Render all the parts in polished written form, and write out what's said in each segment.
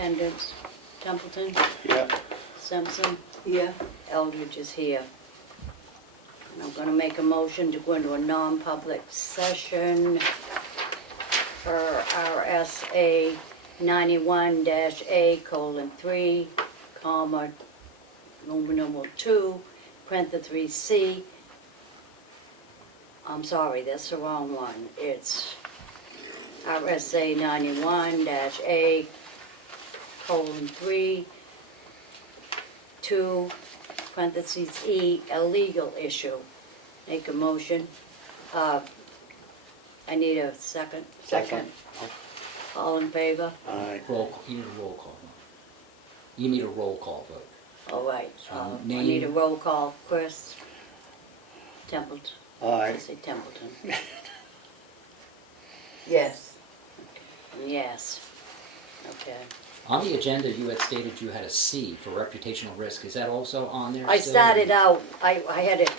attendance. Templeton, Yeah. Simpson, Yeah. Eldridge is here. And I'm gonna make a motion to go into a non-public session for RSA 91-A:3, comma, numeral 2, parentheses C. I'm sorry, that's the wrong one. It's RSA 91-A:3, 2, parentheses E, a legal issue. Make a motion. I need a second. Second. All in favor? Aye. You need a roll call. You need a roll call vote. All right. So I name- need a roll call. Chris? Templeton? I Aye. say Templeton. Yes. Yes. Okay. On the agenda, you had stated you had a C for reputational risk. Is that also on there I still? started out, I had it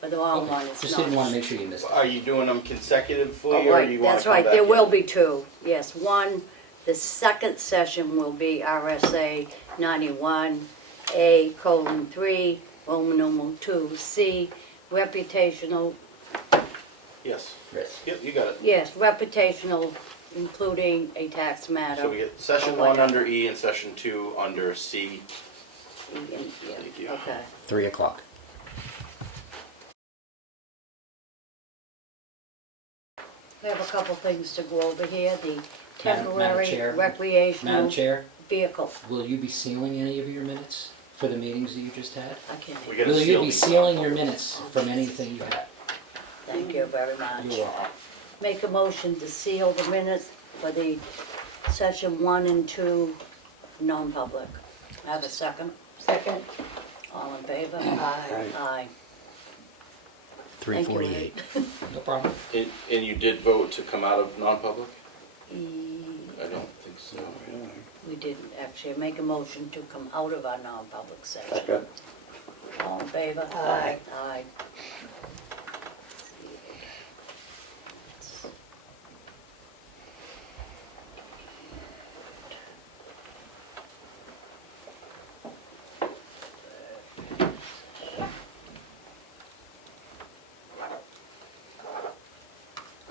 for the wrong Okay. one. It's Just not. didn't want to make sure you missed it. Are you doing them consecutively, Oh, or you right, want to that's come right, back there in? will be two, yes, one, the second session will be RSA 91-A:3, Roman numeral 2, C, reputational, Yes. Risk. Yep, you got it. yes, reputational, including a tax matter. So we get session Oh, 1 whatever. under E and session 2 under C. Yeah, Thank you. okay. 3 o'clock. We have a couple things to go over here, the Madam temporary Chair. recreational Madam Chair, vehicle. will you be sealing any of your minutes for the meetings that you just had? I can't, We gotta Will you seal be these. sealing your minutes from anything you had? thank you very much. You're welcome. Make a motion to seal the minutes for the session 1 and 2 non-public. Have a second? Second. All in favor? Aye. Aye. 3:48. No problem. And you did vote to come out of non-public? E- I don't think so. We didn't actually make a motion to come out of our non-public session. Second. All in favor? Aye. Aye.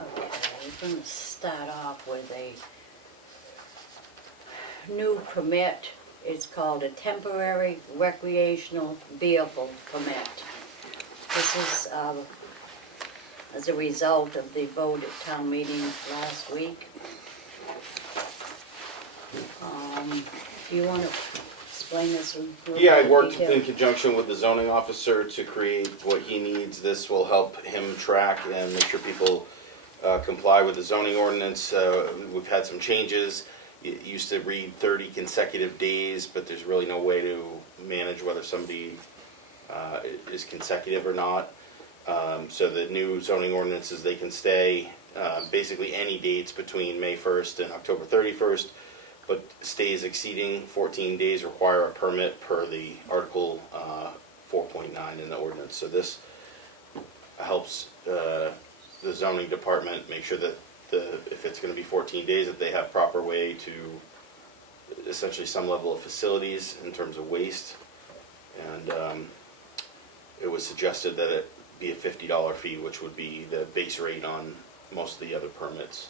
Okay, we're going to start off with a new permit. It's called a temporary recreational vehicle permit. This is as a result of the vote at town meeting last week. Do you want to explain this in a little Yeah, I more worked detail? in conjunction with the zoning officer to create what he needs. This will help him track and make sure people comply with the zoning ordinance. We've had some changes. It used to read 30 consecutive days, but there's really no way to manage whether somebody is consecutive or not. So the new zoning ordinances, they can stay basically any dates between May 1st and October 31st, but stays exceeding 14 days require a permit per the Article 4.9 in the ordinance. So this helps the zoning department make sure that if it's going to be 14 days, that they have proper way to essentially some level of facilities in terms of waste. And it was suggested that it be a $50 fee, which would be the base rate on most of the other permits.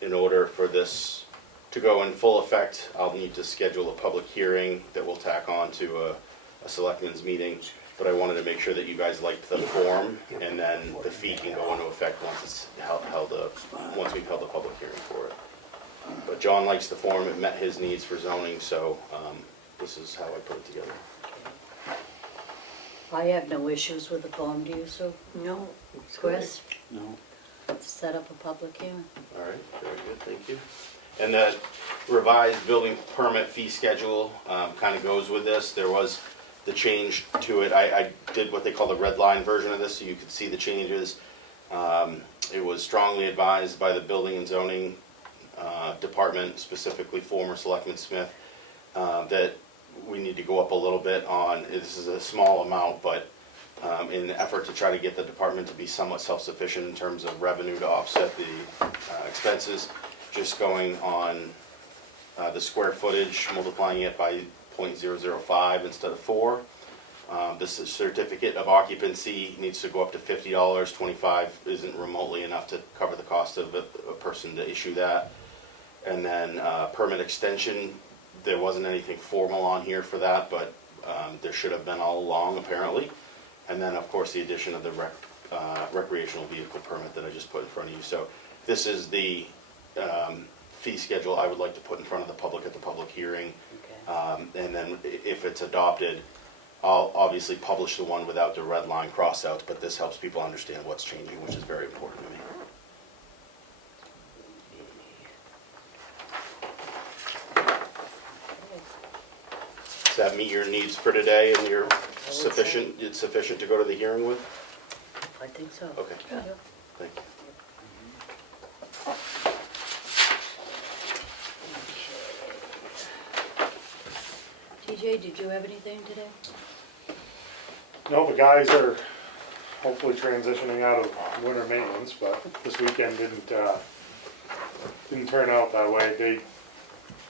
In order for this to go in full effect, I'll need to schedule a public hearing that we'll tack on to a selectmen's meeting. But I wanted to make sure that you guys liked the form, and then the fee can go into effect once it's once we've held a public hearing for it. But John likes the form, it met his needs for zoning, so this is how I put it together. I have no issues with the form, do you, Sue? No. it's good. Chris? No. Let's set up a public hearing. All right, very good, thank you. And the revised building permit fee schedule kind of goes with this. There was the change to it. I did what they call the red line version of this, so you could see the changes. It was strongly advised by the building and zoning department, specifically former Selectman Smith, that we need to go up a little bit on, this is a small amount, but in an effort to try to get the department to be somewhat self-sufficient in terms of revenue to offset the expenses, just going on the square footage, multiplying it by 0.005 instead of 4. This certificate of occupancy needs to go up to $50. 25 isn't remotely enough to cover the cost of a person to issue that. And then permit extension, there wasn't anything formal on here for that, but there should have been all along apparently. And then of course the addition of the recreational vehicle permit that I just put in front of you. So this is the fee schedule I would like to put in front of the public at the public hearing. Okay. And then if it's adopted, I'll obviously publish the one without the red line crossouts, but this helps people understand what's changing, which is very important to me. Does that meet your needs for today and you're sufficient, it's sufficient to go to the hearing with? I think so. Okay, Yeah. thank you. TJ, did you have anything today? No, the guys are hopefully transitioning out of winter maintenance, but this weekend didn't turn out that way. They,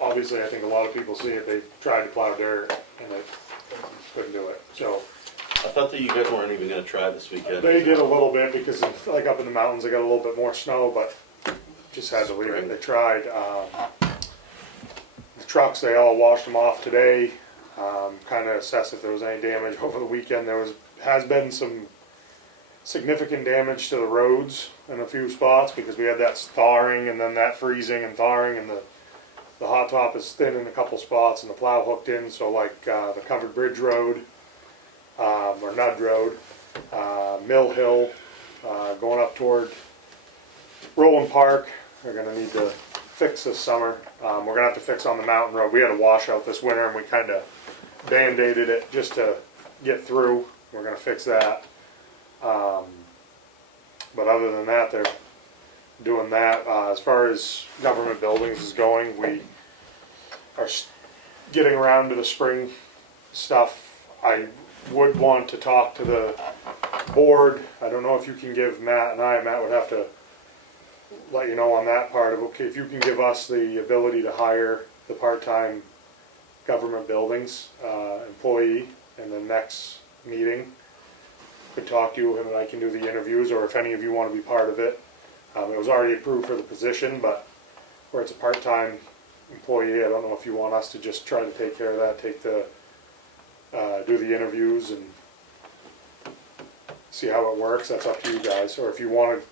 obviously, I think a lot of people see it, they tried to plow dirt and they couldn't do it, so. I thought that you guys weren't even gonna try this weekend. They did a little bit because like up in the mountains, they got a little bit more snow, but just had to leave it. They tried. The trucks, they all washed them off today, kind of assessed if there was any damage over the weekend. There has been some significant damage to the roads in a few spots because we had that thawing and then that freezing and thawing, and the hot top is thin in a couple spots and the plow hooked in. So like the Covered Bridge Road, or Nud Road, Mill Hill, going up toward Roland Park, they're going to need to fix this summer. We're going to have to fix on the mountain road. We had a washout this winter and we kind of band-aided it just to get through. We're going to fix that. But other than that, they're doing that. As far as government buildings is going, we are getting around to the spring stuff. I would want to talk to the board. I don't know if you can give Matt and Matt would have to let you know on that part of, okay, if you can give us the ability to hire the part-time government buildings employee in the next meeting. Could talk to you and I can do the interviews, or if any of you want to be part of it. It was already approved for the position, but where it's a part-time employee, I don't know if you want us to just try to take care of that, do the interviews and see how it works. That's up to you guys. Or if you want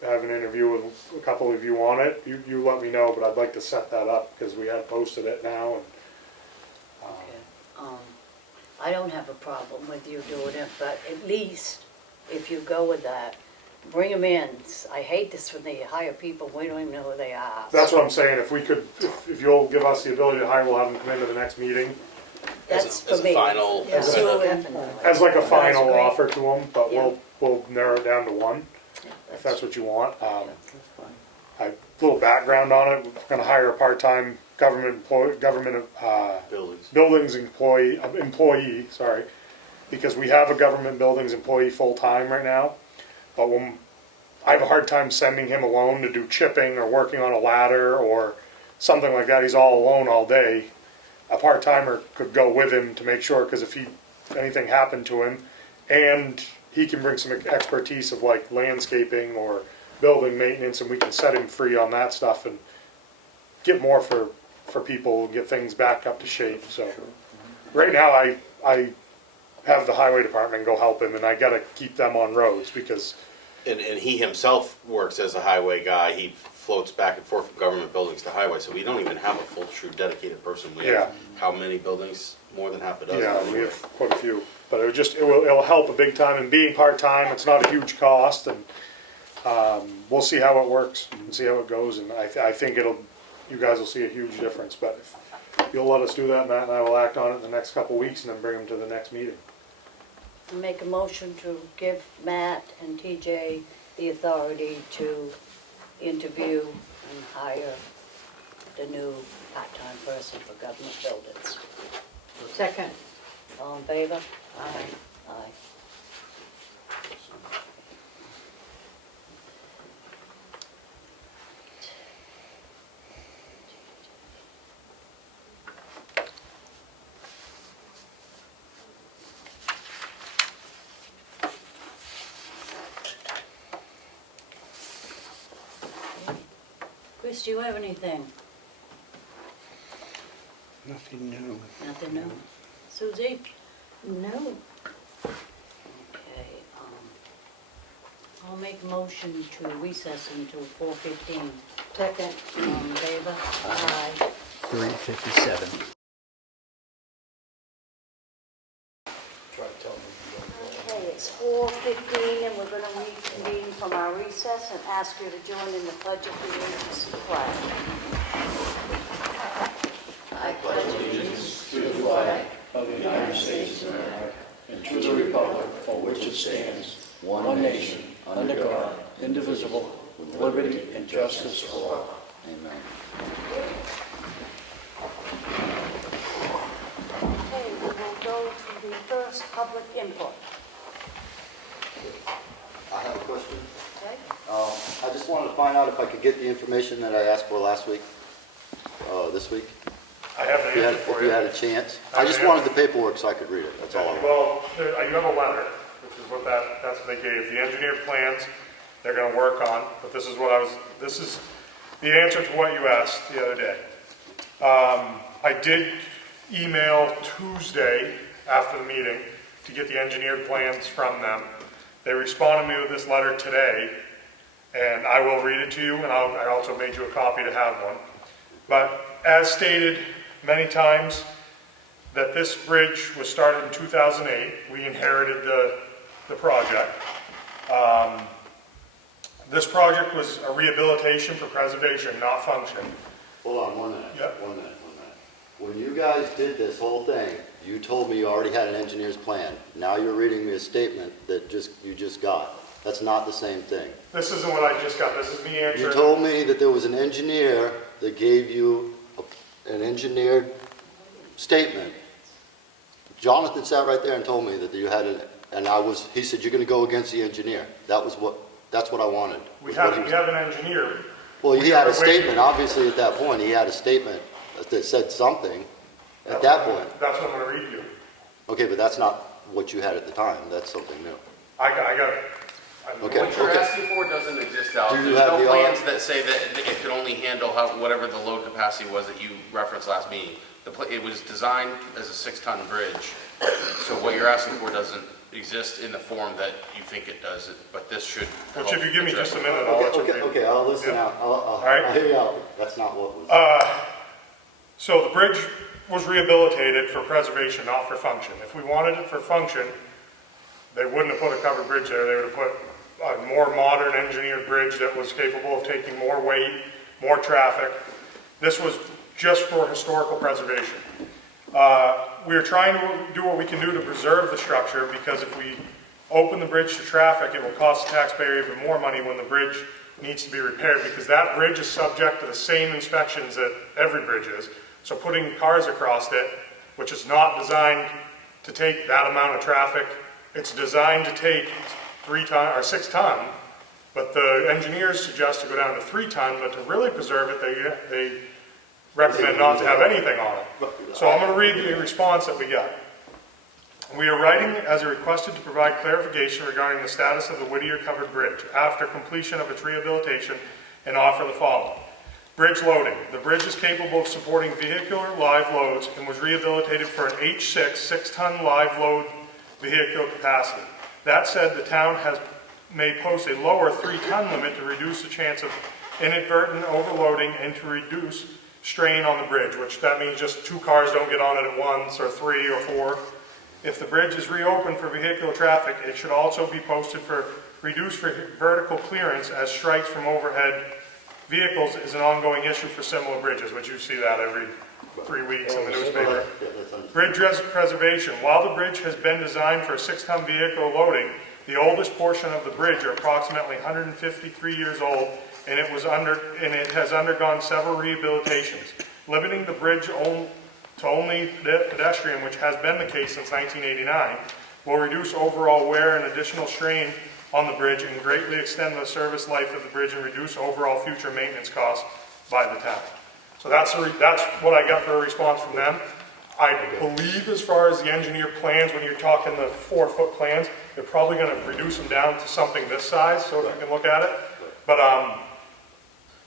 to have an interview with a couple of you on it, you let me know, but I'd like to set that up because we had posted it now. And, Okay. I don't have a problem with you doing it, but at least if you go with that, bring them in. I hate this when they hire people, we don't even know who they are. that's what I'm saying. If we could, if you'll give us the ability to hire, we'll have them come into the next meeting That's as for me. a final, Yeah. So, as like a final That's great. offer to them, but Yeah. we'll narrow it down to one if that's what you want. that's fine. A little background on it. We're going to hire a part-time government buildings employee, sorry, because we have a government buildings employee full-time right now. But when I have a hard time sending him alone to do chipping or working on a ladder or something like that. He's all alone all day. A part-timer could go with him to make sure, because if anything happened to him, and he can bring some expertise of like landscaping or building maintenance, and we can set him free on that stuff and get more for people, get things back up to shape. So right now I have the highway department go help him, and I got to keep them on roads because and he himself works as a highway guy. He floats back and forth from government buildings to highway, so we don't even have a full, true, dedicated person. We have how many buildings? More than half a dozen. yeah, anyway. we have quite a few. But it'll help a big time. And being part-time, it's not a huge cost, and we'll see how it works and see how it goes. And I think you guys will see a huge difference. But if you'll let us do that, Matt and I will act on it in the next couple of weeks and then bring them to the next meeting. Make a motion to give Matt and TJ the authority to interview and hire the new part-time person for government buildings. Second. All in favor? Aye. Aye. Chris, do you have anything? Nothing new. Nothing new. Suzie? No. Okay, I'll make a motion to recess until 4:15. Second. All in favor? Aye. 3:57. Okay, it's 4:15 and we're gonna reconvene from our recess and ask you to join in the pledge of allegiance to the flag. I pledge allegiance to the flag of the United States of America and to the republic for which it stands, one nation, under God, indivisible, with liberty and justice for all. Amen. Okay, we will go to the first public input. I have a question. Okay? I just wanted to find out if I could get the information that I asked for last week, this week. I have If an you had, answer for if you you. had a chance. I I just have. wanted the paperwork so I could read it, that's all I want. Well, you have a letter, which is what that's what they gave. The engineered plans, they're gonna work on, but this is the answer to what you asked the other day. I did email Tuesday after the meeting to get the engineered plans from them. They responded to me with this letter today, and I will read it to you, and I also made you a copy to have one. But as stated many times, that this bridge was started in 2008. We inherited the project. This project was a rehabilitation for preservation, not function. Hold on, 1 minute. Yep. 1 minute. When you guys did this whole thing, you told me you already had an engineer's plan. Now you're reading me a statement that you just got. That's not the same thing. This isn't what I just got. This is the answer. You told me that there was an engineer that gave you an engineered statement. Jonathan sat right there and told me that you had it, and he said, you're gonna go against the engineer. That's what I wanted. We was what have he an was- engineer. Well, he had a are waiting. statement, obviously at that point, he had a statement that said something at that point. That's what I'm going to read you. Okay, but that's not what you had at the time, that's something new. I got it. Okay. What you're asking for doesn't exist, Al. Do you There's have no the plans that say that it could only handle whatever the load capacity was that you referenced last meeting. It was designed as a 6-ton bridge, so what you're asking for doesn't exist in the form that you think it does, but this should help Which if you give me address just a it. minute, I'll let you read. Okay, I'll listen Yeah. out, I'll right. hear you out. That's not what was. So the bridge was rehabilitated for preservation, not for function. If we wanted it for function, they wouldn't have put a covered bridge there. They would have put a more modern engineered bridge that was capable of taking more weight, more traffic. This was just for historical preservation. We are trying to do what we can do to preserve the structure, because if we open the bridge to traffic, it will cost the taxpayer even more money when the bridge needs to be repaired, because that bridge is subject to the same inspections that every bridge is. So putting cars across it, which is not designed to take that amount of traffic, it's designed to take 3-ton or 6-ton, but the engineers suggest to go down to 3-ton, but to really preserve it, they recommend not to have anything on it. So I'm going to read the response that we got. We are writing as a requested to provide clarification regarding the status of the Whittier covered bridge after completion of its rehabilitation and offer the following. Bridge loading. The bridge is capable of supporting vehicular live loads and was rehabilitated for an H6 6-ton live load vehicle capacity. That said, the town may post a lower 3-ton limit to reduce the chance of inadvertent overloading and to reduce strain on the bridge, which that means just 2 cars don't get on it at once, or 3 or 4. If the bridge is reopened for vehicular traffic, it should also be posted for reduced vertical clearance, as strikes from overhead vehicles is an ongoing issue for similar bridges, which you see that every 3 weeks in the newspaper. Bridge preservation. While the bridge has been designed for a 6-ton vehicle loading, the oldest portion of the bridge are approximately 153 years old, and it has undergone several rehabilitations. Limiting the bridge to only pedestrian, which has been the case since 1989, will reduce overall wear and additional strain on the bridge and greatly extend the service life of the bridge and reduce overall future maintenance costs by the town. So that's what I got for a response from them. I believe as far as the engineered plans, when you're talking the 4-foot plans, they're probably going to reduce them down to something this size, so if you can look at it. But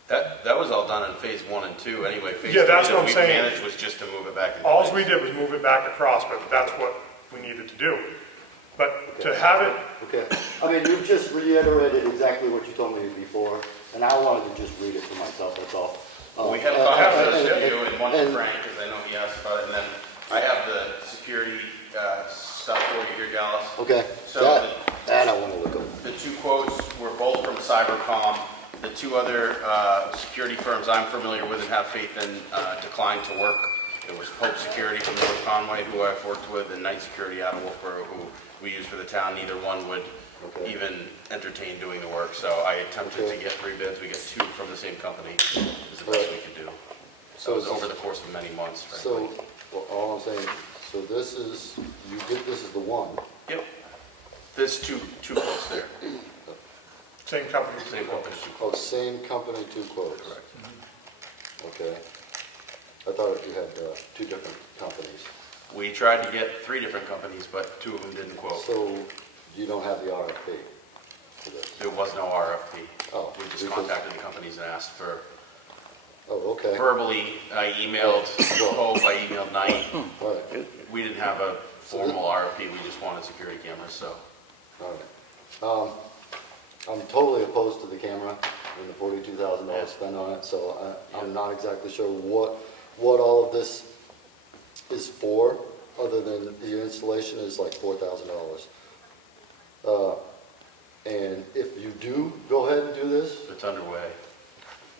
That was all done in phase 1 and 2 anyway. Phase Yeah, that's 3 what I'm that saying. we managed was just to move it back. All we did was move it back across, but that's what we needed to do. But to have it, Okay, I mean, you've just reiterated exactly what you told me before, and I wanted to just read it for myself, that's all. We have a copy of this and- video and one for and- Frank, because I know he asked about it, and then I have the security stuff for you here, Dallas. Okay, So that I want to look over. The two quotes were both from Cybercom. The two other security firms I'm familiar with and have faith in declined to work. It was Pope Security from North Conway, who I've worked with, and Knight Security out of Wolfboro, who we use for the town. Neither one would Okay. even entertain doing the work. So I attempted Okay. to get 3 bids. We got 2 from the same company. Is the best we could do. So it was over the course of many months, frankly. So, well, all I'm saying, so this is, this is the one. Yep. There's two quotes there. same company. Same company, 2 Oh, quotes. same company, 2 quotes. Correct. Okay. I thought you had 2 different companies. We tried to get 3 different companies, but 2 of them didn't quote. So you don't have the RFP for this? There was no RFP. Oh, We just because- contacted the companies and asked for, Oh, okay. verbally, I emailed Hope, I emailed Knight. All right, We didn't have a formal RFP, we just wanted security cameras, so. all right. I'm totally opposed to the camera and the $42,000 Yeah. spent on it, so I'm not exactly sure what all of this is for, other than the installation is like $4,000. And if you do go ahead and do this, It's underway.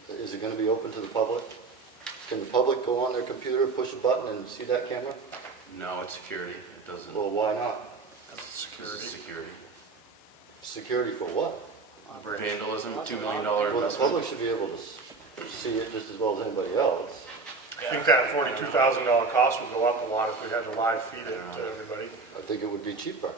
is it going to be open to the public? Can the public go on their computer, push a button, and see that camera? No, it's security, it doesn't. Well, why not? This is security. Security for what? Vandalism, $2 million Well, the investment. public should be able to see it just as well as anybody else. I think that $42,000 cost would go up a lot if we had to live feed it to everybody. I think it would be cheaper.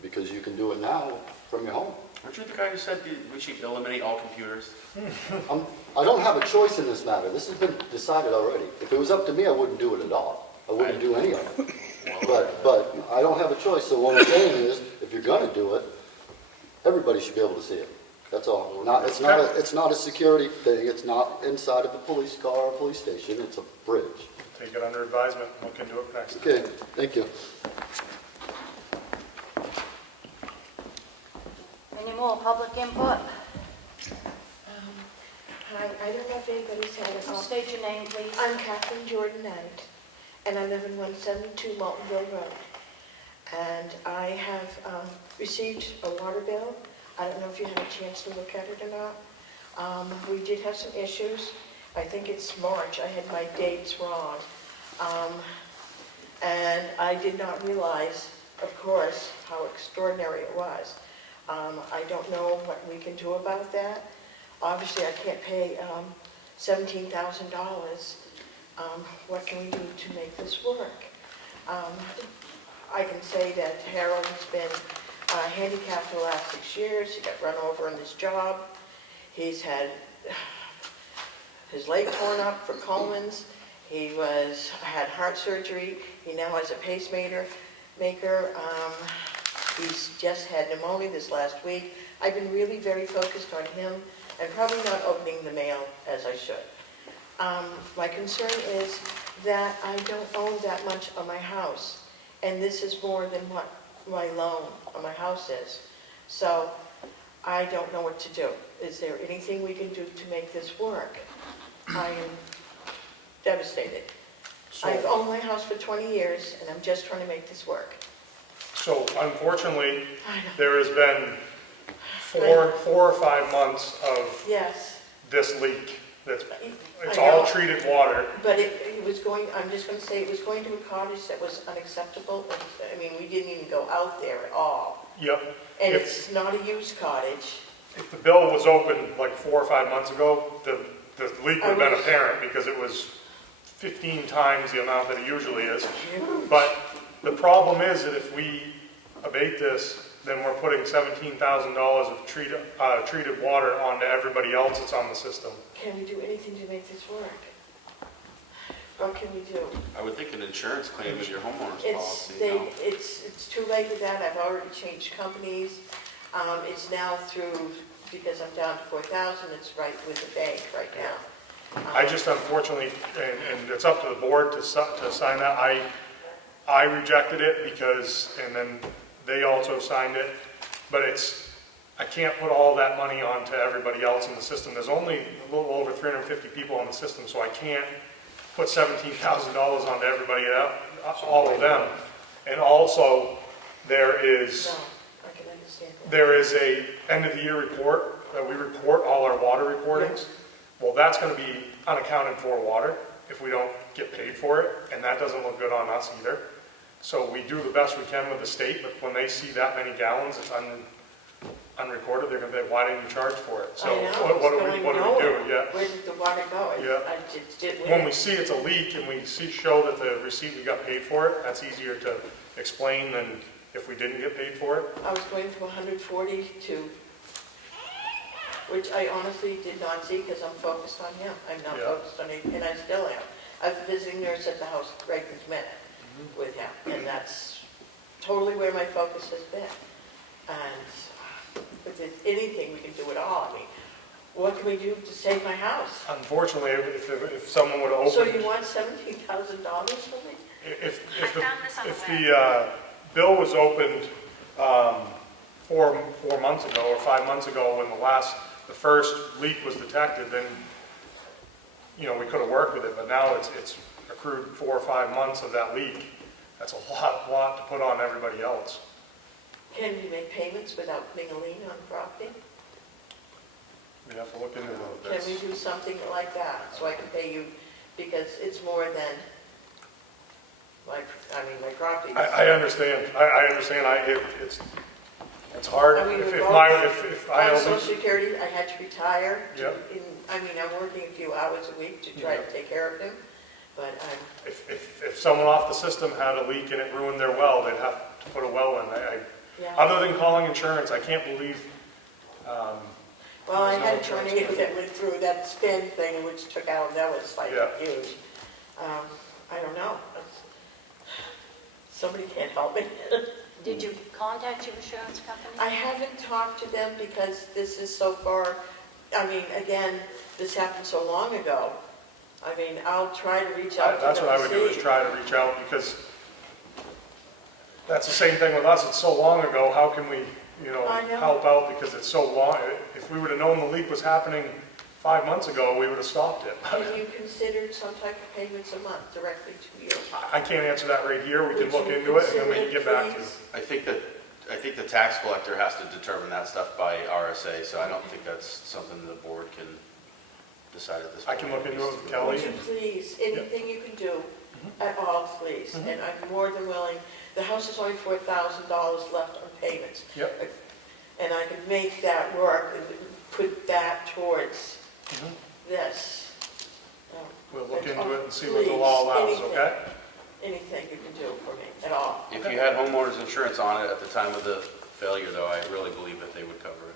Because you can do it now from your home. Weren't you the guy who said we should eliminate all computers? I don't have a choice in this matter. This has been decided already. If it was up to me, I wouldn't do it at all. I wouldn't do any of it. But I don't have a choice. So what I'm saying is, if you're gonna do it, everybody should be able to see it. That's all. It's not a security thing. It's not inside of a police car or police station. It's a bridge. Take it under advisement, look into it next time. Okay, thank you. Any more public input? Hi, I don't know if anybody's had a call. State your name, please. I'm Kathleen Jordan Knight, and I live in 172 Maltonville Road. And I have received a water bill. I don't know if you had a chance to look at it or not. We did have some issues. I think it's March. I had my dates wrong. And I did not realize, of course, how extraordinary it was. I don't know what we can do about that. Obviously, I can't pay $17,000. What can we do to make this work? I can say that Harold has been handicapped for the last 6 years. He got run over in his job. He's had his leg torn up for Coleman's. He had heart surgery. He now has a pacemaker. He's just had pneumonia this last week. I've been really very focused on him and probably not opening the mail as I should. My concern is that I don't own that much on my house, and this is more than what my loan on my house is. So I don't know what to do. Is there anything we can do to make this work? I am devastated. I've So, owned my house for 20 years, and I'm just trying to make this work. so unfortunately, I know. there has been four or 5 months of Yes. this leak. It's I all know. treated water. But it was going, I'm just going to say, it was going to a cottage that was unacceptable. I mean, we didn't even go out there at all. Yep. And If- it's not a used cottage. If the bill was open like 4 or 5 months ago, the leak would have been I was- apparent because it was 15 times the amount that it usually is. But the problem is that if we abate this, then we're putting $17,000 of treated water onto everybody else that's on the system. Can we do anything to make this work? What can we do? I would think an insurance claim is your homeowner's It's, policy, no? it's too late with that. I've already changed companies. It's now through because I'm down to 4,000, it's right with the bank right now. I just unfortunately, and it's up to the board to sign that, I rejected it because, and then they also signed it, but I can't put all that money on to everybody else in the system. There's only a little over 350 people on the system, so I can't put $17,000 onto everybody else, all of them. And also, there is No, I can understand that. there is a end of the year report that we report all our water reportings. Well, that's going to be unaccounted for water if we don't get paid for it, and that doesn't look good on us either. So we do the best we can with the state, but when they see that many gallons, it's unrecorded, they're going to be, why didn't you charge for it? So I know, what it's do going we do? nowhere. Yeah. Where did the water go? Yeah. I just didn't. When we see it's a leak and we show that the receipt we got paid for it, that's easier to explain than if we didn't get paid for it. I was going from 140 to, which I honestly did not see because I'm focused on him. I'm not Yeah. focused on it, and I still am. I was a visiting nurse at the house right this minute with him, and that's totally where my focus has been. And if there's anything we can do at all, I mean, what can we do to save my house? Unfortunately, if someone would have So opened, you want $17,000 from me? if the bill was opened 4 months ago or 5 months ago when the first leak was detected, then we could have worked with it. But now it's accrued 4 or 5 months of that leak. That's a lot to put on everybody else. Can you make payments without putting a lien on property? We have to look into Can this. we do something like that, so I can pay you, because it's more than, my property. I understand. I understand. It's hard. I mean, If with I On own, Social Security, I had to retire. Yep. I'm working a few hours a week to try to take care of him, but if someone off the system had a leak and it ruined their well, they'd have to put a well in. yeah. Other than calling insurance, I can't believe. Well, I there's had no a tornado insurance. that went through that spin thing, which took out, that was like Yeah. huge. I don't know. Somebody can't help me. Did you contact your insurance company? I haven't talked to them because this is so far, again, this happened so long ago. I'll try to reach out to them. That's what I would do, is see. try to reach out, because that's the same thing with us. It's so long ago. How can we, I know. help out, because it's so long? If we would have known the leak was happening 5 months ago, we would have stopped it. Have you considered some type of payments a month directly to you? I can't answer that right here. We can Would look you into it and then we can consider get back to you. please? I think the tax collector has to determine that stuff by RSA, so I don't think that's something the board can decide at this I point. can look into it with Kelly. Would you please, anything you can do at all, please, and I'm more than willing. The house is only $4,000 left on payments. Yep. And I can make that work and put that towards Mhm. this. We'll look That's into all. it and see what the law Please, allows, anything. okay? Anything you can do for me at all. If you had homeowners insurance on it at the time of the failure, though, I really believe that they would cover it.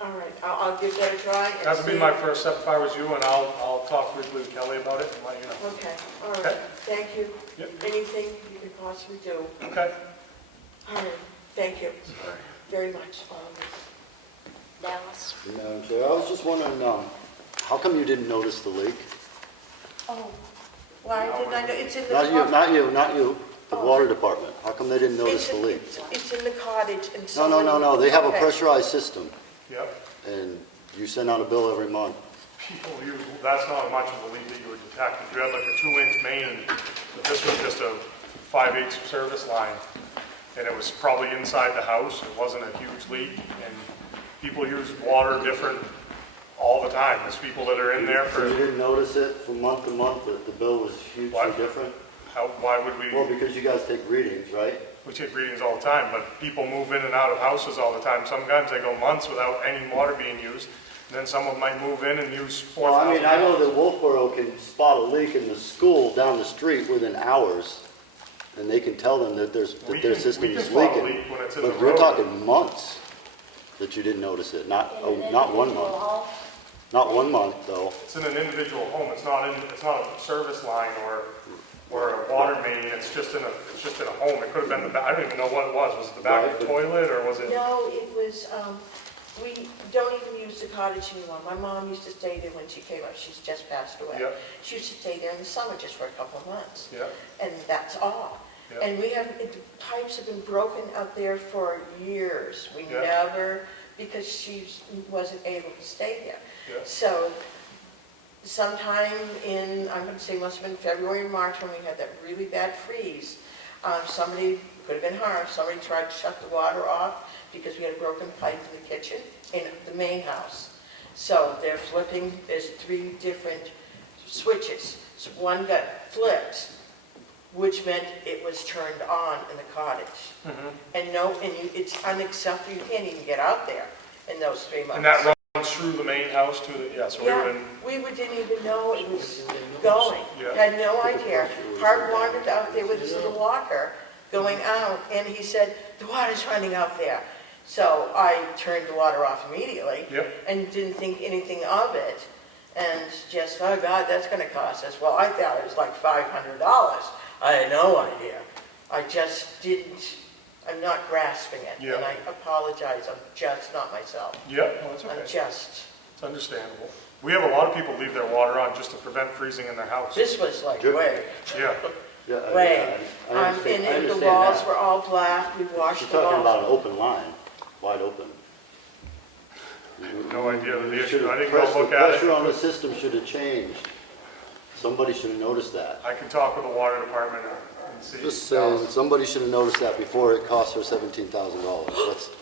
All right, I'll give that a try. and That would be see. my first step if I was you, and I'll talk briefly with Kelly about it and let you know. Okay, all right, Okay. thank you. Yep. Anything you can possibly do. Okay. All right, thank you Sorry. very much, all of you. Dallas? Madam Chair, I was just wondering, how come you didn't notice the leak? Oh, why didn't I know, it's in the. Not you, the Oh. water department. How come they didn't notice the leak? It's in the cottage and No, someone. no, they have a Okay. pressurized system, Yep. and you send out a bill every month. People use, that's not much of a leak that you would detect. If you had like a 2-inch main, but this was just a 5/8 service line, and it was probably inside the house. It wasn't a huge leak, and people use water different all the time. There's people that are in there So you for, didn't notice it from month to month, that the bill was hugely What? different? why would Well, we, because you guys take readings, right? we take readings all the time, but people move in and out of houses all the time. Sometimes they go months without any water being used, and then someone might move in and use 4,000 Well, I know gallons. that Wolfboro can spot a leak in the school down the street within hours, and they can tell them that We their can- system we can is spot a leaking. leak when it's in the But we're road. talking months that you didn't notice it, not 1 month. Not 1 month, though. It's in an individual home. It's not a service line or a water main. It's just in a home. It could have been I don't even know what it was. Was it the back of the Right, but- toilet, or was it? No, it was, we don't even use the cottage anymore. My mom used to stay there when she came up, she's just passed away. Yep. She used to stay there in the summer just for a couple of months. Yep. And that's all. Yep. And we have, the pipes have been broken out there for years. We Yep. never, because she wasn't able to stay there. Yep. So sometime in, I'm gonna say must have been February or March when we had that really bad freeze, somebody, could have been harmed, somebody tried to shut the water off because we had a broken pipe in the kitchen, in the main house. So they're flipping, there's 3 different switches. So one got flipped, which meant it was turned on in the cottage. And it's unacceptable, you can't even get out there in those 3 months. And that runs through the main house to the, yeah, so we Yeah, were in, didn't even know it was going. Yeah. Had no idea. Hart wandered out there with his little walker going out, and he said, the water's running out there. So I turned the water off immediately. Yep. And didn't think anything of it. And just, oh God, that's gonna cost us. Well, I thought it was like $500. I had no idea. I just didn't, I'm not grasping it. Yeah. And I apologize, I'm just not myself. yep, no, that's I'm okay. just, It's understandable. We have a lot of people leave their water on just to prevent freezing in their house. this was like Good. way. Yeah, Yeah, Way. I understand, I And the understand walls that. were all black, we washed You're the talking about walls. an open line, wide open. no idea of the You issue. should I have didn't go pressed, the look at pressure on the it. system should have changed. Somebody should have noticed that. I can talk with the water department and see. Just saying, somebody should have noticed that before it cost her $17,000.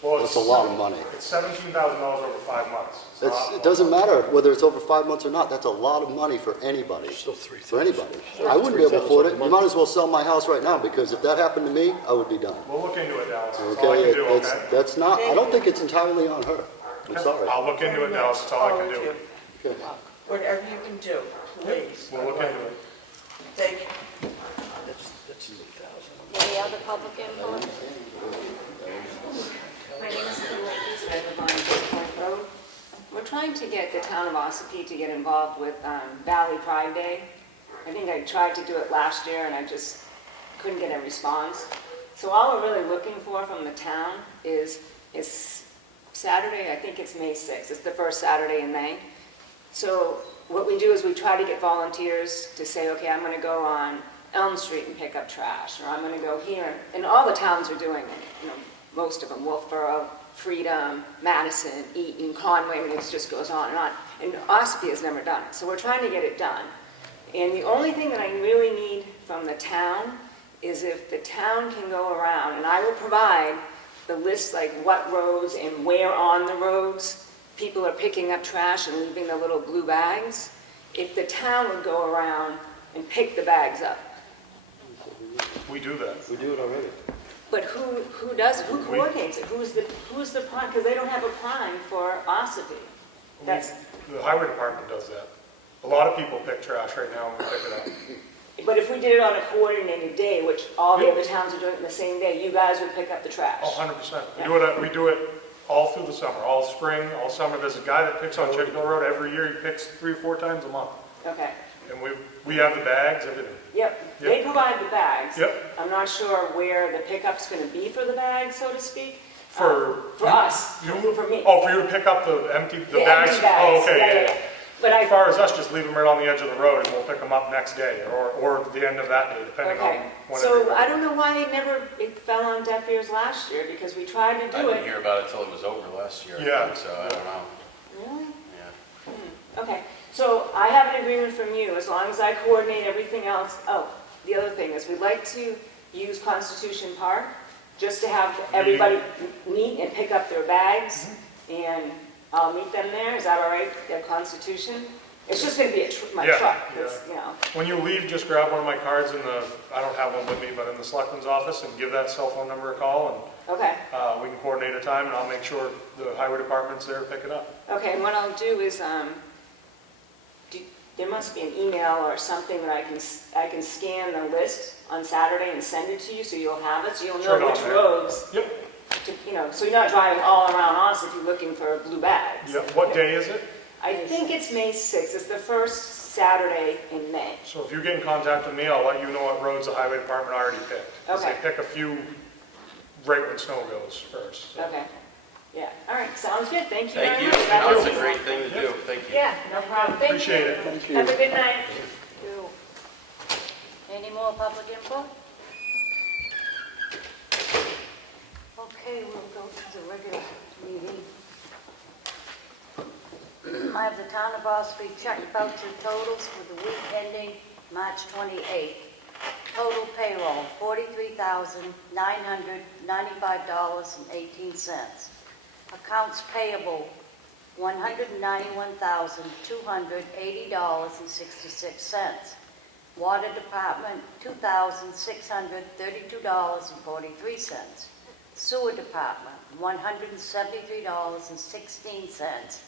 Well, That's a lot of money. It's $17,000 over 5 months. It's not- It doesn't matter whether it's over 5 months or not, that's a lot of money for anybody. Still 3,000. For anybody. I wouldn't be able to afford it. You might as well sell my house right now, because if that happened to me, I would be done. We'll look into it, Dallas. That's all I Okay, can do, okay? that's not, I don't think it's entirely on her. I'm sorry. I'll look into it, Dallas. That's all I can do. Okay. Whatever you can do, please. We'll look into it. Thank you. That's 3,000. Any other public input? My name is Kim Lakers, I live on Point Road. We're trying to get the town of Ossipee to get involved with Valley Pride Day. I think I tried to do it last year and I just couldn't get a response. So all we're really looking for from the town is Saturday, I think it's May 6th, it's the first Saturday in May. So what we do is we try to get volunteers to say, okay, I'm gonna go on Elm Street and pick up trash, or I'm gonna go here, and all the towns are doing it, you know, most of them, Wolfboro, Freedom, Madison, Eaton, Conway, and it just goes on, and Ossipee has never done it, so we're trying to get it done. And the only thing that I really need from the town is if the town can go around, and I will provide the list, like what roads and where on the roads people are picking up trash and leaving the little blue bags. If the town would go around and pick the bags up. We do that. We do it already. But who does it? Who coordinates it? Who's the prime? Because they don't have a prime for Ossipee. That's, The highway department does that. A lot of people pick trash right now and we pick it up. but if we did it on a coordinated day, which all the Yep. other towns are doing it the same day, you guys would pick up the trash. Oh, 100%. We do it all through the summer, all spring, all summer. There's a guy that picks on Chickadee Road every year. He picks 3 or 4 times a month. Okay. And we have the bags, everything. Yep. They provide the bags. Yep. I'm not sure where the pickup's going to be for the bags, so to speak. For us. you? For me. Oh, for you to pick up the empty, the The bags? empty bags. Oh, okay, yeah. But As far as us, just leave them right on the edge of the road and we'll pick them up next day or at the end of that day, depending on Okay, when so everybody- I don't know why it fell on deaf ears last year, because we tried to I do didn't it. hear about it till it was over last year, Yeah. I think, so I don't know. Really? Yeah. Okay, so I have an agreement from you, as long as I coordinate everything else. Oh, the other thing is, we'd like to use Constitution Park, just to have everybody meet and pick up their bags, and I'll meet them there, is that all right, at Constitution? It's just gonna be my Yeah, truck, yeah. it's, you know. When you leave, just grab one of my cards I don't have one with me, but in the selectman's office and give that cell phone number a call Okay, and we can coordinate a time and I'll make sure the highway department's there to pick it up. okay, and what I'll do is, there must be an email or something that I can scan the list on Saturday and send it to you, so you'll have it, so you'll Sure, know which on there. roads, Yep, you know, so you're not driving all around us if you're looking for blue bags. yep. What day is it? I think it's May 6th, it's the first Saturday in May. So if you get in contact with me, I'll let you know what roads the highway department already picked. 'Cause Okay. They pick a few right when snow goes first. So. Okay. Yeah, all right, sounds good, thank you Thank very you. much. That That's was- a great thing to do. Thank you. Yeah, no problem, thank you. Appreciate it. Thank you. Have a good night. Any more public input? Okay, we'll go to the regular meeting. I have the Town of Ossipee check voucher totals for the week ending March 28th. Total payroll, $43,995.18. Accounts payable, $191,280.66. Water Department, $2,632.43. Sewer Department, $173.16.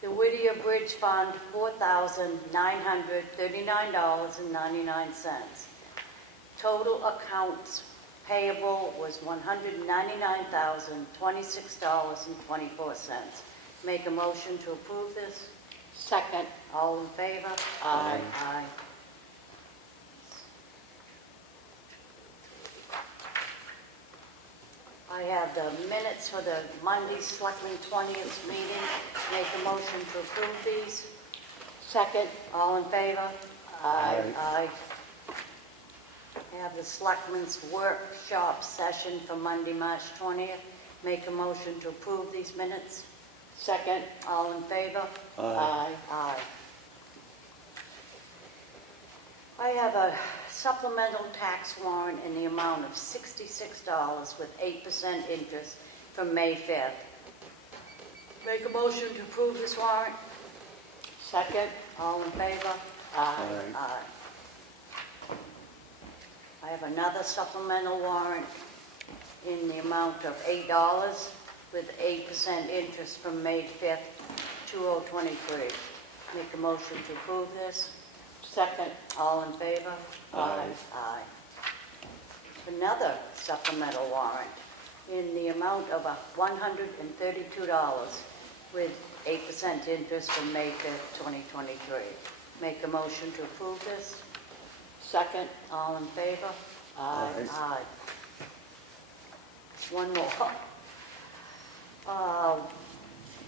The Whittier Bridge Fund, $4,939.99. Total accounts payable was $199,026.24. Make a motion to approve this. Second. All in favor? Aye. Aye. I have the minutes for the Monday Selectmen 20th meeting. Make a motion to approve these. Second. All in favor? Aye. Aye. I have the Selectmen's workshop session for Monday, March 20th. Make a motion to approve these minutes. Second. All in favor? Aye. Aye. I have a supplemental tax warrant in the amount of $66 with 8% interest from May 5th. Make a motion to approve this warrant. Second. All in favor? Aye. Aye. I have another supplemental warrant in the amount of $8 with 8% interest from May 5th, 2023. Make a motion to approve this. Second. All in favor? Aye. Aye. Another supplemental warrant in the amount of $132 with 8% interest from May 5th, 2023. Make a motion to approve this. Second. All in favor? Aye. Aye. One more.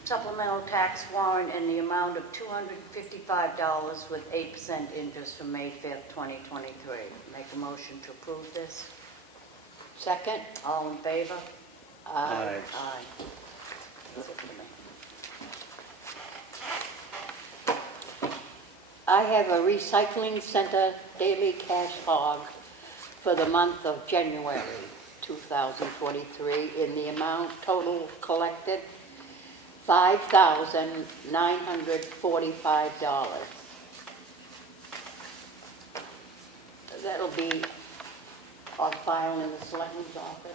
Supplemental tax warrant in the amount of $255 with 8% interest from May 5th, 2023. Make a motion to approve this. Second. All in favor? Aye. Aye. That's it for me. I have a recycling center daily cash log for the month of January 2023 in the amount total collected $5,945. That'll be on file in the Selectmen's office.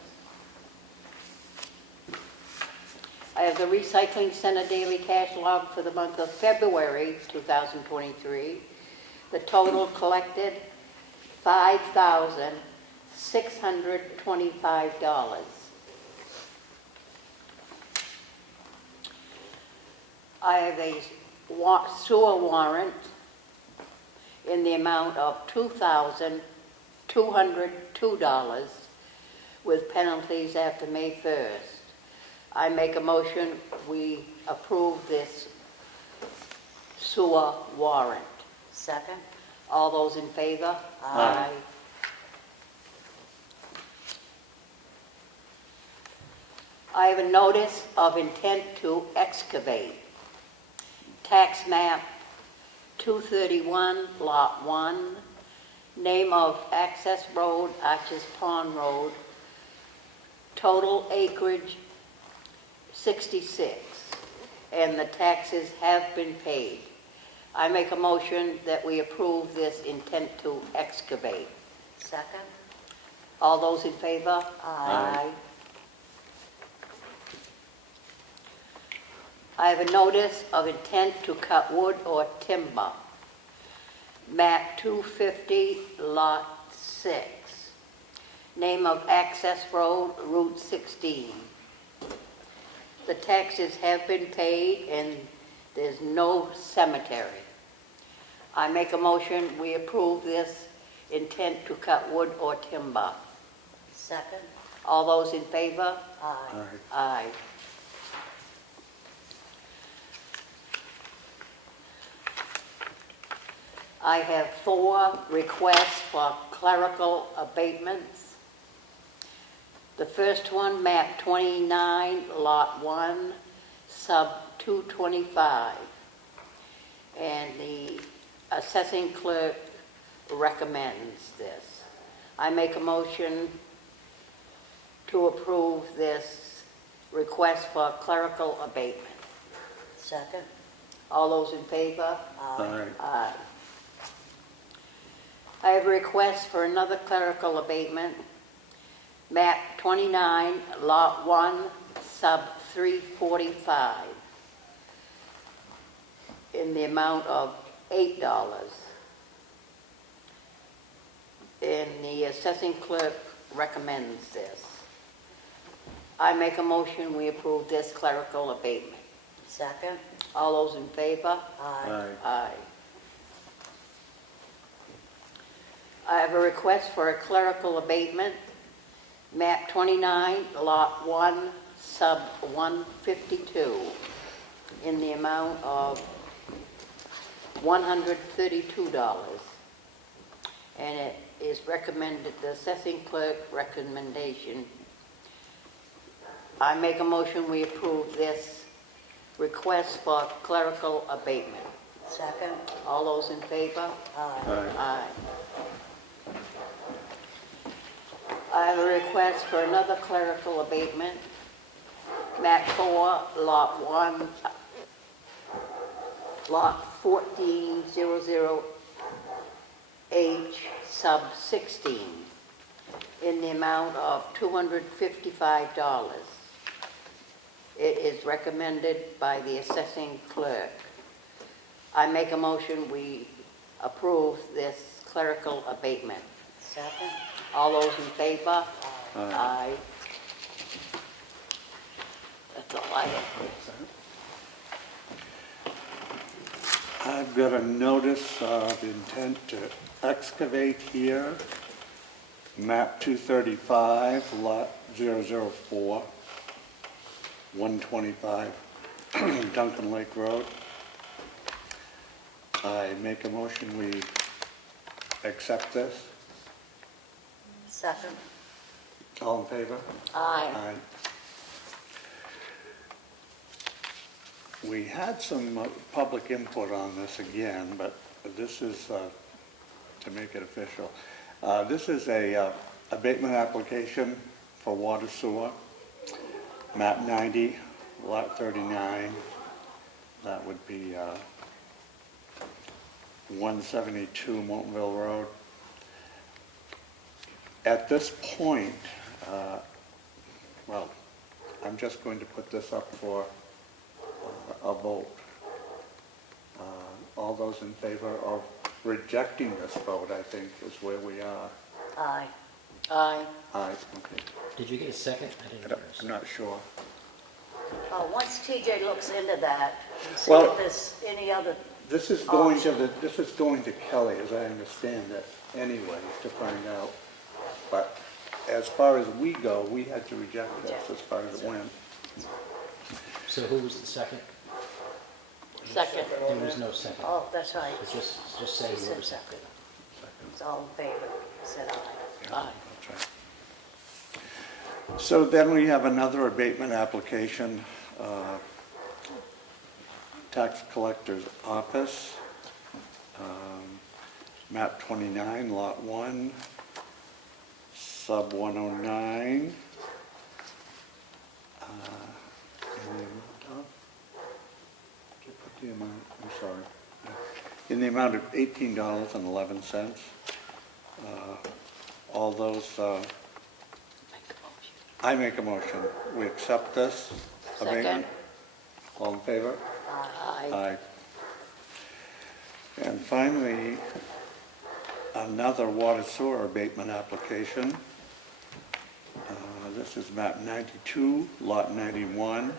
I have the recycling center daily cash log for the month of February 2023. The total collected $5,625. I have a sewer warrant in the amount of $2,202 with penalties after May 1st. I make a motion we approve this sewer warrant. Second? All those in favor? Aye. I have a notice of intent to excavate. Tax map 231, lot 1, name of access road, Arches Pond Road, total acreage 66, and the taxes have been paid. I make a motion that we approve this intent to excavate. Second? All those in favor? Aye. I have a notice of intent to cut wood or timber. Map 250, lot 6. Name of access road, Route 16. The taxes have been paid and there's no cemetery. I make a motion we approve this intent to cut wood or timber. Second? All those in favor? Aye. Aye. I have 4 requests for clerical abatements. The first one, map 29, lot 1, sub 225. And the assessing clerk recommends this. I make a motion to approve this request for clerical abatement. Second? All those in favor? Aye. Aye. I have a request for another clerical abatement. Map 29, Lot 1, sub 345, in the amount of $8. And the assessing clerk recommends this. I make a motion, we approve this clerical abatement. Second? All those in favor? Aye. Aye. I have a request for a clerical abatement, map 29, lot 1, sub 152, in the amount of $132. And it is recommended, the assessing clerk recommendation. I make a motion, we approve this request for clerical abatement. Second? All those in favor? Aye. Aye. I have a request for another clerical abatement. Map 4, lot 1, lot 1400H, sub 16, in the amount of $255. It is recommended by the assessing clerk. I make a motion, we approve this clerical abatement. Second? All those in favor? Aye. Aye. That's all I have. I've got a notice of intent to excavate here, map 235, lot 004, 125 Duncan Lake Road. I make a motion, we accept this. Second? All in favor? Aye. Aye. We had some public input on this again, but this is to make it official. This is a abatement application for water sewer, map 90, lot 39. That would be 172 Montville Road. At this point, well, I'm just going to put this up for a vote. All those in favor of rejecting this vote, I think, is where we are. Aye. Aye. Aye, okay. Did you get a second? I didn't hear a I'm second. not sure. Once TJ looks into that, and see Well- if there's any other, This is going to Kelly, as I understand it, anyway, to find out. But as far as we go, we had to reject this as far as it went. So who was the second? Second. There was no second. oh, that's right. So just say She you were said second. second. It's all in favor, said aye. Aye. That's right. So then we have another abatement application, tax collector's office, map 29, lot 1, sub 109. Did you put the amount? I'm sorry. In the amount of $18.11. All those, I make a motion. We accept this abatement. All in favor? Aye. Aye. And finally, another water sewer abatement application. This is map 92, lot 91,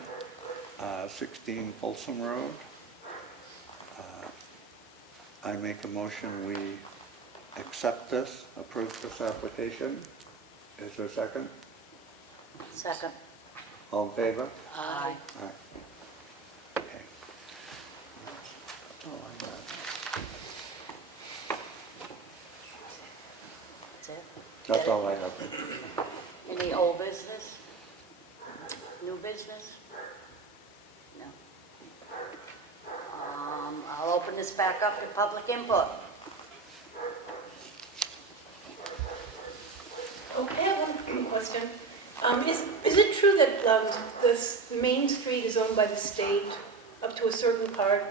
16 Folsom Road. I make a motion, we accept this, approve this application. Is there a second? Second? All in favor? Aye. Aye. Okay. That's all I got. it? That's all I have. Any old business? New business? No. I'll open this back up to public input. Okay, I have one question. Is it true that this Main Street is owned by the state up to a certain part?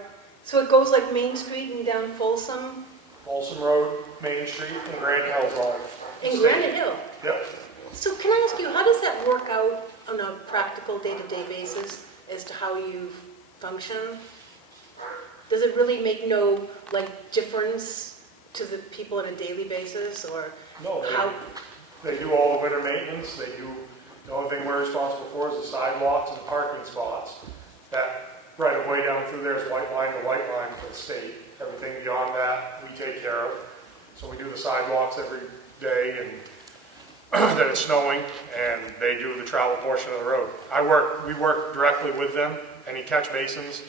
So it goes like Main Street and down Folsom? Folsom Road, Main Street, and Grand Hill Drive. In Granite Hill? Yep. So can I ask you, how does that work out on a practical day-to-day basis as to how you function? Does it really make no, like, difference to the people on a daily basis, or No, how? they do all the winter maintenance. The only thing we're responsible for is the sidewalks and parking spots. That right of way down through there is white line to white line for the state. Everything beyond that, we take care of. So we do the sidewalks every day and that it's snowing, and they do the travel portion of the road. We work directly with them. Any catch basins,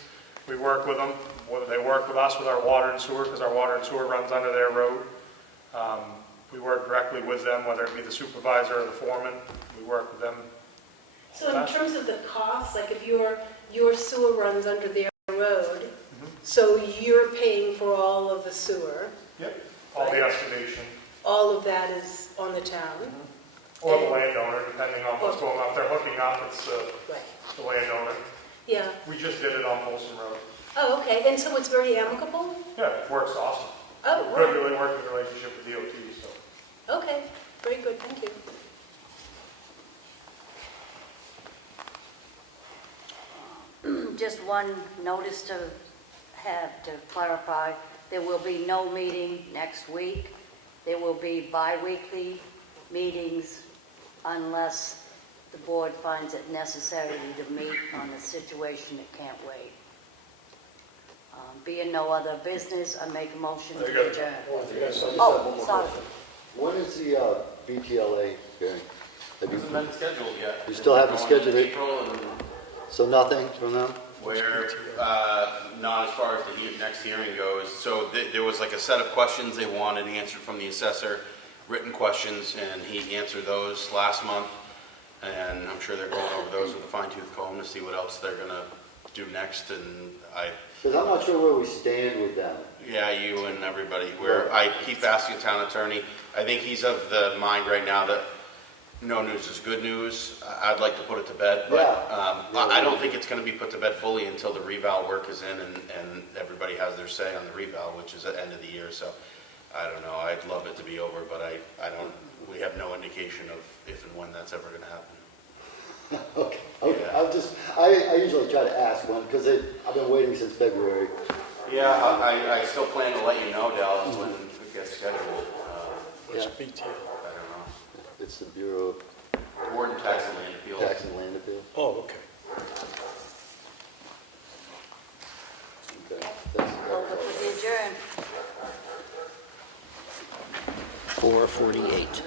we work with them. Whether they work with us with our water and sewer, because our water and sewer runs under their road. We work directly with them, whether it be the supervisor or the foreman. We work with them. So in terms of the cost, like if your sewer runs under their road, so you're paying for all of the sewer, Yep. All the excavation. all of that is on the town? Or the landowner, depending on what's going on. If they're hooking up, it's Right, the landowner. yeah. We just did it on Folsom Road. Oh, okay, and so it's very amicable? Yeah, it works awesome. Oh, Good right, really working relationship with DOT, so. okay, very good, thank you. Just one notice to clarify, there will be no meeting next week. There will be bi-weekly meetings unless the board finds it necessary to meet on a situation that can't wait. Being no other business, I make a motion to adjourn. Oh, sorry. When is the BTLA hearing? Hasn't been scheduled yet. You still haven't Going into scheduled it? April, and So nothing from them? where, not as far as the next hearing goes. So there was like a set of questions they wanted answered from the assessor, written questions, and he answered those last month. And I'm sure they're going over those with a fine tooth comb to see what else they're gonna do next. And Because I'm not sure where we stand with them. yeah, you and everybody, I keep asking the town attorney. I think he's of the mind right now that no news is good news. I'd like to put it to bed, but I don't think it's going to be put to bed fully until the reval work is in and everybody has their say on the reval, which is at the end of the year. So I don't know. I'd love it to be over, but I don't. We have no indication of if and when that's ever going to happen. Okay. Yeah. I usually try to ask one because I've been waiting since February. Yeah, I still plan to let you know, Dallas, when it gets scheduled. What's Yeah. BTL? I don't know. It's the Bureau Warden Tax and Land of Appeals. Tax and Land Appeals. Oh, okay. Okay. That's Over for the adjourn. 4:48.